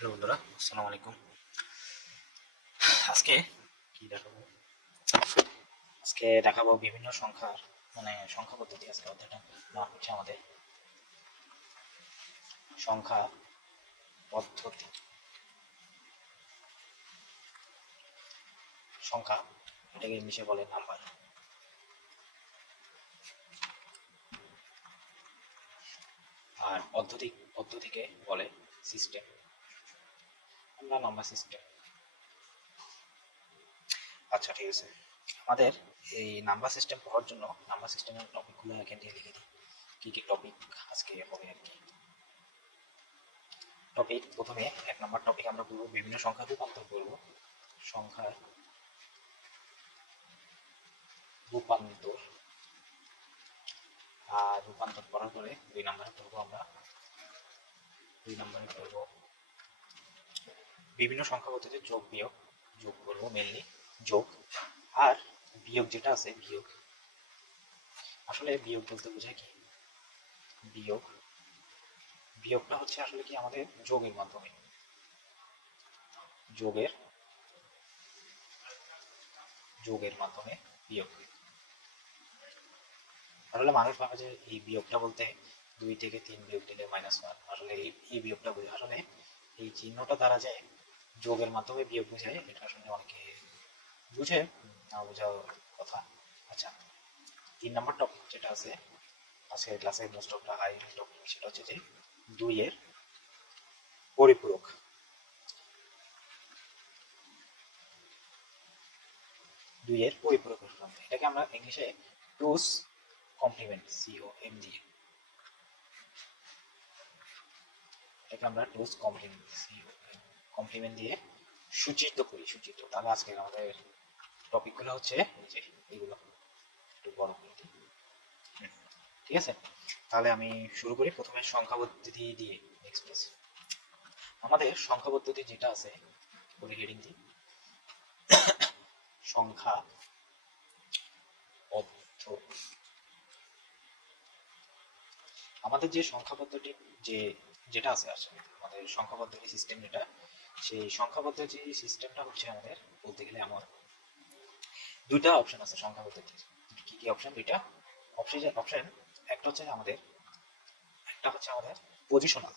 Hello বন্ধুরা, আসসালামু আলাইকুম। আজকে কি দেখাবো? আজকে দেখাবো বিভিন্ন সংখ্যার সংখ্যা পদ্ধতি। আজকে অধ্যায়টা নাম হচ্ছে আমাদের সংখ্যা পদ্ধতি। সংখ্যা এটাকে ইংলিশে বলে নাম্বার, আর পদ্ধতিকে বলে সিস্টেম। আমরা নাম্বার সিস্টেম। আচ্ছা, ঠিক আছে। আমাদের এই নাম্বার সিস্টেম পড়ার জন্য নাম্বার সিস্টেমের টপিকগুলো এখান থেকে লিখে দিই, কি কি টপিক আজকে হবে আর কি। টপিক প্রথমে 1 নম্বর টপিক আমরা পড়বো বিভিন্ন সংখ্যা রূপান্তর করবো। সংখ্যার রূপান্তর। আর রূপান্তর করার পরে 2 নম্বরে পড়বো আমরা 2 নম্বরে পড়বো বিভিন্ন সংখ্যা পদ্ধতিতে যোগ বিয়োগ। যোগ করবো মেনলি যোগ। আর বিয়োগ যেটা আছে বিয়োগ, আসলে বিয়োগ বলতে বোঝায় কি? বিয়োগ বিয়োগটা হচ্ছে আসলে কি আমাদের যোগের মাধ্যমে, যোগের যোগের মাধ্যমে বিয়োগ। আসলে মানুষ ভাবে যে এই বিয়োগটা বলতে 2 থেকে 3 বিয়োগ দিলে -1, আসলে এই বিয়োগটা বোঝায়। আসলে এই চিহ্নটা দ্বারা যায় যোগের মাধ্যমে বিয়োগ বোঝায়, এটা আসলে অনেকে বুঝে, না বোঝার কথা। আচ্ছা, 3 নম্বর টপিক যেটা আছে আজকের ক্লাসে most of the high topic, সেটা হচ্ছে যে 2 এর পরিপূরক। 2 এর পরিপূরক এটাকে আমরা ইংলিশে টুস কমপ্লিমেন্ট, COM দিয়ে, এটাকে আমরা টুস কমপ্লিমেন্ট কমপ্লিমেন্ট দিয়ে সূচিত করি। তাহলে আজকে আমাদের টপিকগুলো হচ্ছে এই যে এইগুলো, একটু বড় করে দিই। ঠিক আছে, তাহলে আমি শুরু করি প্রথমে সংখ্যা পদ্ধতি দিয়ে এক্সপ্রেস। আমাদের সংখ্যা পদ্ধতি যেটা আছে করে হেডিং দিই, সংখ্যা পদ্ধতি। আমাদের যে সংখ্যা পদ্ধতি যেটা আছে আসলে আমাদের সংখ্যা পদ্ধতি সিস্টেম যেটা, সেই সংখ্যা পদ্ধতি সিস্টেমটা হচ্ছে আমাদের বলতে গেলে আমার 2টা অপশন আছে সংখ্যা পদ্ধতির। কি কি অপশন? 2টা অপশন। একটা হচ্ছে আমাদের পজিশনাল।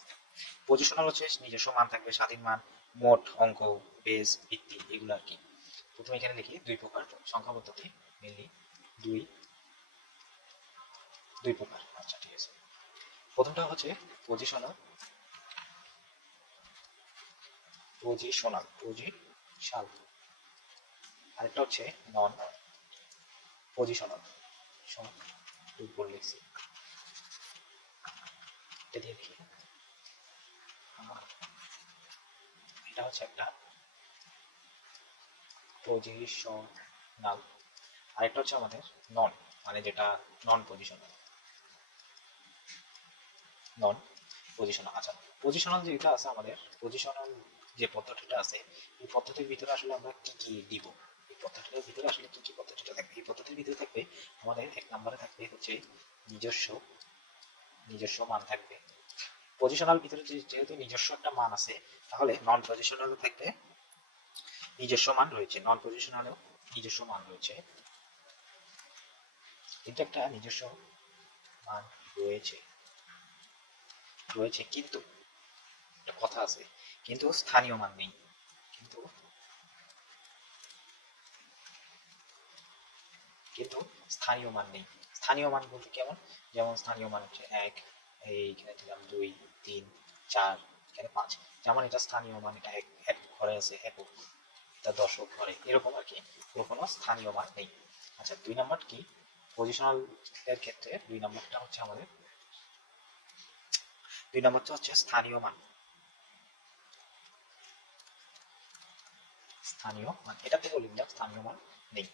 পজিশনাল হচ্ছে নিজস্ব মান থাকবে, স্বাধীন মান, মোট অঙ্ক, বেজ, ভিত্তি, এগুলো আর কি। প্রথমে এখানে লিখি 2 প্রকার সংখ্যা পদ্ধতি, মেনলি দুই দুই প্রকার। আচ্ছা, ঠিক আছে। প্রথমটা হচ্ছে পজিশনাল। পজিশনাল। আরেকটা হচ্ছে নন পজিশনাল। উপর লিখছি, এটা দিয়ে দেখি। এটা হচ্ছে একটা পজিশনাল, আরেকটা হচ্ছে আমাদের নন, যেটা নন পজিশনাল। নন পজিশনাল। আচ্ছা, পজিশনাল যেটা আছে আমাদের, পজিশনাল যে পদ্ধতিটা আছে, এই পদ্ধতির ভিতরে আসলে আমরা কি কি দিব? এই পদ্ধতির ভিতরে আসলে কি কি পদ্ধতিটা থাকবে? এই পদ্ধতির ভিতরে থাকবে আমাদের 1 নম্বরে থাকবে হচ্ছে নিজস্ব নিজস্ব মান থাকবে। পজিশনাল ভিতরে যেহেতু নিজস্ব একটা মান আছে, তাহলে নন পজিশনালও থাকবে নিজস্ব মান রয়েছে। নন পজিশনালও নিজস্ব মান রয়েছে, কিন্তু একটা নিজস্ব মান রয়েছে রয়েছে কিন্তু একটা কথা আছে, কিন্তু স্থানীয় মান নেই। কিন্তু কিন্তু স্থানীয় মান নেই। স্থানীয় মান বলতে কেমন? যেমন স্থানীয় মান হচ্ছে 1, এইখানে দিলাম 2, 3, 4, এখানে 5। যেমন এটা স্থানীয় মান, এটা এক ঘরে আছে একক, এটা দশক ঘরে, এরকম আর কি। কোনো স্থানীয় মান নেই। আচ্ছা, 2 নম্বর কি? পজিশনাল এর ক্ষেত্রে 2 নম্বরটা হচ্ছে আমাদের, 2 নম্বরটা হচ্ছে স্থানীয় মান। স্থানীয় মান, এটাতে বলি না স্থানীয় মান নেই।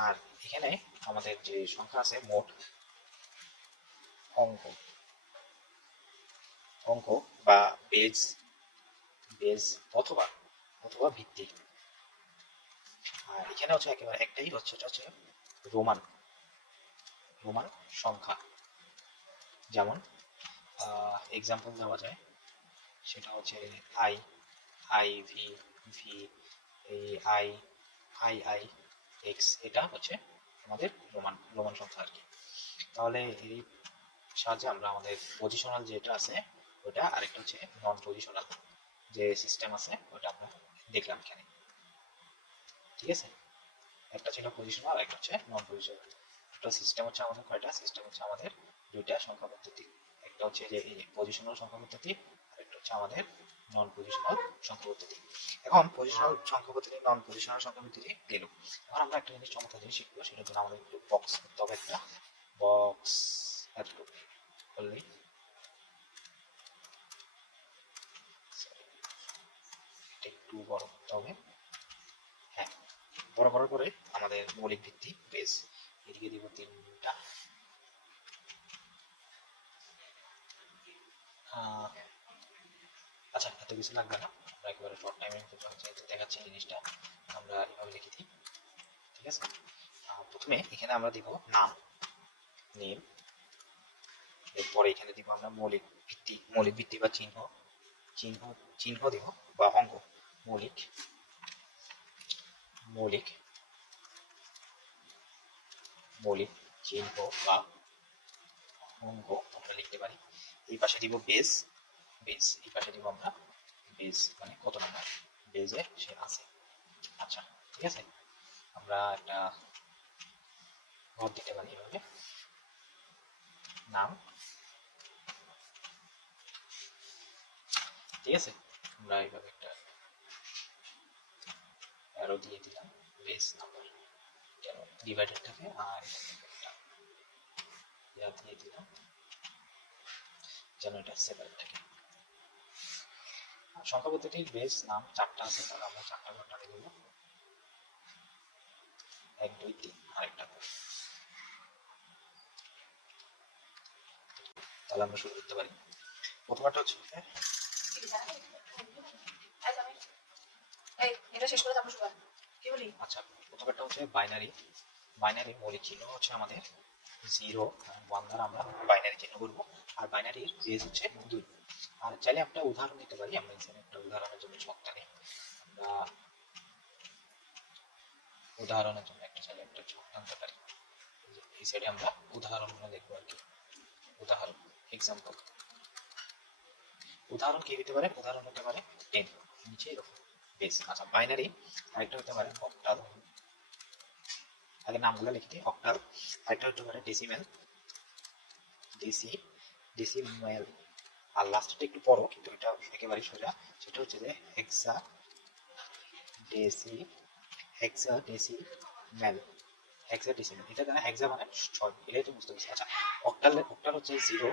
আর এখানে আমাদের যে সংখ্যা আছে মোট অঙ্ক, অঙ্ক বা বেজ, বেজ অথবা অথবা ভিত্তি। আর এখানে হচ্ছে একেবারে একটাই হচ্ছে, এটা হচ্ছে রোমান রোমান সংখ্যা। যেমন এক্সাম্পল দেওয়া যায়, সেটা হচ্ছে আই, আই ভি, ভি এই আই, আই আই এক্স, এটা হচ্ছে আমাদের রোমান সংখ্যা আর কি। তাহলে এই সাহায্যে আমরা আমাদের পজিশনাল যেটা আছে ওটা, আরেকটা হচ্ছে নন পজিশনাল যে সিস্টেম আছে ওটা আমরা দেখলাম এখানে, ঠিক আছে। একটা ছিল পজিশনাল, একটা হচ্ছে নন পজিশনাল। একটা সিস্টেম হচ্ছে আমাদের কয়টা, সিস্টেম হচ্ছে আমাদের দুইটা সংখ্যা পদ্ধতি, একটা হচ্ছে যে পজিশনাল সংখ্যা পদ্ধতি, আর একটা হচ্ছে আমাদের নন পজিশনাল সংখ্যা পদ্ধতি। এখন পজিশনাল সংখ্যা পদ্ধতি, নন পজিশনাল সংখ্যা পদ্ধতি গেল। এখন আমরা একটা জিনিস চমৎকার জিনিস শিখবো, সেটা জন্য আমাদের একটু বক্স করতে হবে, একটা বক্স এতটুকু করলেই, একটু বড় করতে হবে। হ্যাঁ, বড় করার পরে আমাদের মৌলিক ভিত্তি বেস, এদিকে দিব 3টা। আচ্ছা, এত কিছু লাগবে না, আমরা একেবারে শর্ট টাইমের ভিতরে দেখাচ্ছি জিনিসটা, আমরা এভাবে লিখে দিই, ঠিক আছে। প্রথমে এখানে আমরা দিব নাম, নেম, এরপরে এখানে দিব আমরা মৌলিক ভিত্তি বা চিহ্ন, চিহ্ন চিহ্ন দিব বা অঙ্গ, মৌলিক, মৌলিক মৌলিক চিহ্ন বা অঙ্গ আমরা লিখতে পারি। এই পাশে দিব বেস, বেস এই পাশে দিব আমরা বেস, মানে কত নাম্বার বেজে সে আছে। আচ্ছা, ঠিক আছে, আমরা একটা ঘর দিতে পারি এভাবে, নাম, ঠিক আছে। আমরা এইভাবে একটা অ্যারো দিয়ে দিলাম, বেস নাম্বার যেন ডিভাইডেড থাকে, আর একটা দিয়ে দিলাম যেন এটা সেপারেট থাকে। সংখ্যা পদ্ধতির বেস নাম 4টা আছে, তাহলে আমরা 4টা ঘন্টা দেব, 1 2 3, আরেকটা, তাহলে আমরা শুরু করতে পারি। প্রথমটা হচ্ছে আচ্ছা, প্রথমটা হচ্ছে বাইনারি। বাইনারি মৌলিক চিহ্ন হচ্ছে আমাদের 0 এবং 1 দ্বারা আমরা বাইনারি চিহ্ন করবো, আর বাইনারির বেস হচ্ছে 2। আর চাইলে একটা উদাহরণ দিতে পারি, আমরা এখানে একটা উদাহরণের জন্য ছকটা নিই, আমরা উদাহরণের জন্য চাইলে একটা ছক আনতে পারি, এই সাইডে আমরা উদাহরণগুলো দেখবো আর কি। উদাহরণ, এক্সাম্পল, উদাহরণ কি হতে পারে, উদাহরণ হতে পারে 10, নিচে এরকম বেস। আচ্ছা, বাইনারি আরেকটা হতে পারে অক্টাল, আগে নামগুলো লিখে দিই, অক্টাল, আরেকটা হতে পারে ডেসিমেল, ডেসিমেল, আর লাস্টটা একটু বড় কিন্তু এটা একেবারে সোজা, সেটা হচ্ছে যে হেক্সা ডেসি, হেক্সা ডেসিমেল, হেক্সা ডেসিমেল। এটা জানা, হেক্সা মানে 6, এটাই তো বুঝতে পারছি। আচ্ছা, অক্টাল হচ্ছে 0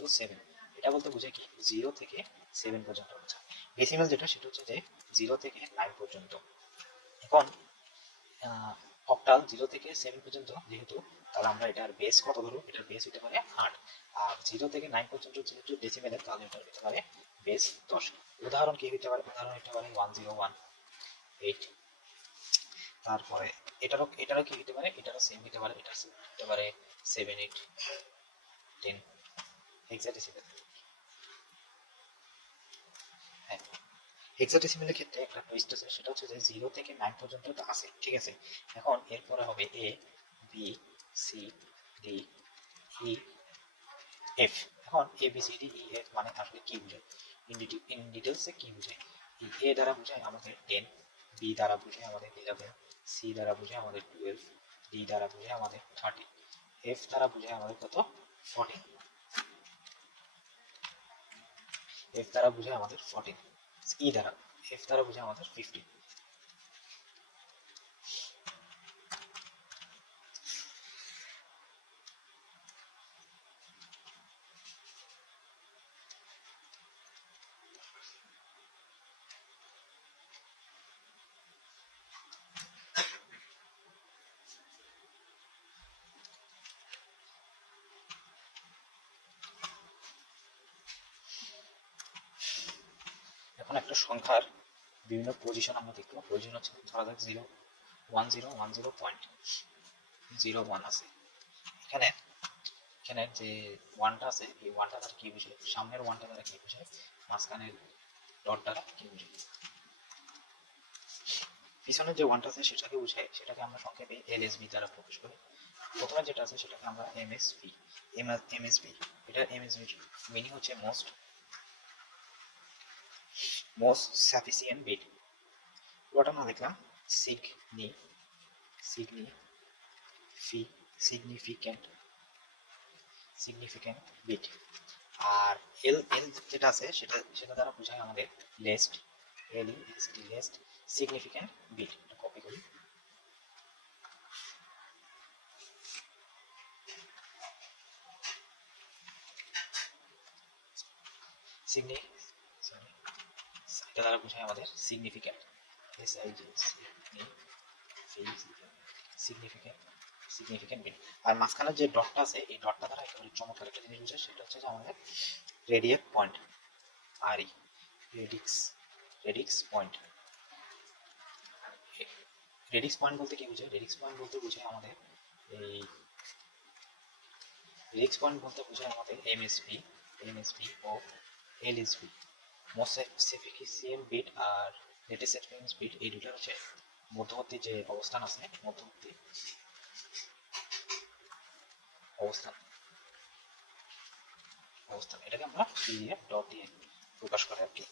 টু 7, এটা বলতে বোঝায় কি 0 থেকে 7 পর্যন্ত। আচ্ছা, ডেসিমেল যেটা সেটা হচ্ছে যে 0 থেকে 9 পর্যন্ত। এখন অক্টাল 0 থেকে 7 পর্যন্ত যেহেতু, তাহলে আমরা এটার বেস কত ধরবো, এটার বেস হতে পারে 8, আর 0 থেকে 9 পর্যন্ত যেহেতু ডেসিমেলের, তাহলে এটার হতে পারে বেস 10। উদাহরণ কি হতে পারে, উদাহরণ হতে পারে 1018, তারপরে এটারও কি হতে পারে, এটারও সেম হতে পারে, এটা হতে পারে 7 8 10 হেক্সাডেসিমেল। হ্যাঁ, হেক্সাডেসিমেলের ক্ষেত্রে একটা টুইস্ট আছে, সেটা হচ্ছে যে 0 থেকে 9 পর্যন্ত তো আছে, ঠিক আছে। এখন এরপরে হবে A B C D E F. এখন A B C D E F মানে আসলে কি বোঝায়, ইন ডিটেলসে কি বোঝায়, এ দ্বারা বোঝায় আমাদের 10, বি দ্বারা বোঝায় আমাদের 11, সি দ্বারা বোঝায় আমাদের 12, ডি দ্বারা বোঝায় আমাদের 30, এফ দ্বারা বোঝায় আমাদের কত 14, এফ দ্বারা বোঝায় আমাদের 14, ই দ্বারা, এফ দ্বারা বোঝায় আমাদের 15। এখন একটা সংখ্যার বিভিন্ন পজিশন আমরা দেখবো। পজিশন হচ্ছে ধরা যাক 0 1 0 1 0.01 আছে, এখানে এখানে যে ওয়ানটা আছে এই ওয়ানটা দ্বারা কি বোঝায়, সামনের ওয়ানটা দ্বারা কি বোঝায়, মাঝখানের ডট দ্বারা কি বোঝায়, পিছনের যে ওয়ানটা আছে সেটাকে বোঝায়, সেটাকে আমরা সংক্ষেপে এলএসবি দ্বারা প্রকাশ করি। প্রথমে যেটা আছে সেটাকে আমরা এমএসবি, এমএসবি, এটা এমএসবি মিনিং হচ্ছে মোস্ট সাফিসিয়েন্ট বিট। পুরোটা আমরা দেখলাম সিগনি, সিগনি ফি, সিগনিফিক্যান্ট, সিগনিফিক্যান্ট বিট। আর এল এল যেটা আছে সেটা সেটা দ্বারা বোঝায় আমাদের least, L E S T, least significant bit. Copy করি, সিগনি, সরি, এটা দ্বারা বোঝায় আমাদের significant, S I G, significant, significant bit. আর মাঝখানে যে ডটটা আছে এই ডটটা দ্বারা একেবারে চমৎকার একটা জিনিস বোঝায়, সেটা হচ্ছে যে আমাদের রেডিয়েট পয়েন্ট, আর ই, radix, radix point. Radix point বলতে কি বোঝায়, রেডিক্স পয়েন্ট বলতে বোঝায় আমাদের এই, রেডিক্স পয়েন্ট বলতে বোঝায় আমাদের এমএসবি, এমএসবি ও এলএসবি, মোস্ট সাফিসিয়েন্ট বিট আর লেটেস্ট এক্সপেরিয়েন্স বিট। এই দুটার হচ্ছে মধ্যবর্তী যে অবস্থান আছে, মধ্যবর্তী অবস্থান, অবস্থান এটাকে আমরা পি দিয়ে ডট দিয়ে প্রকাশ করে আর কি।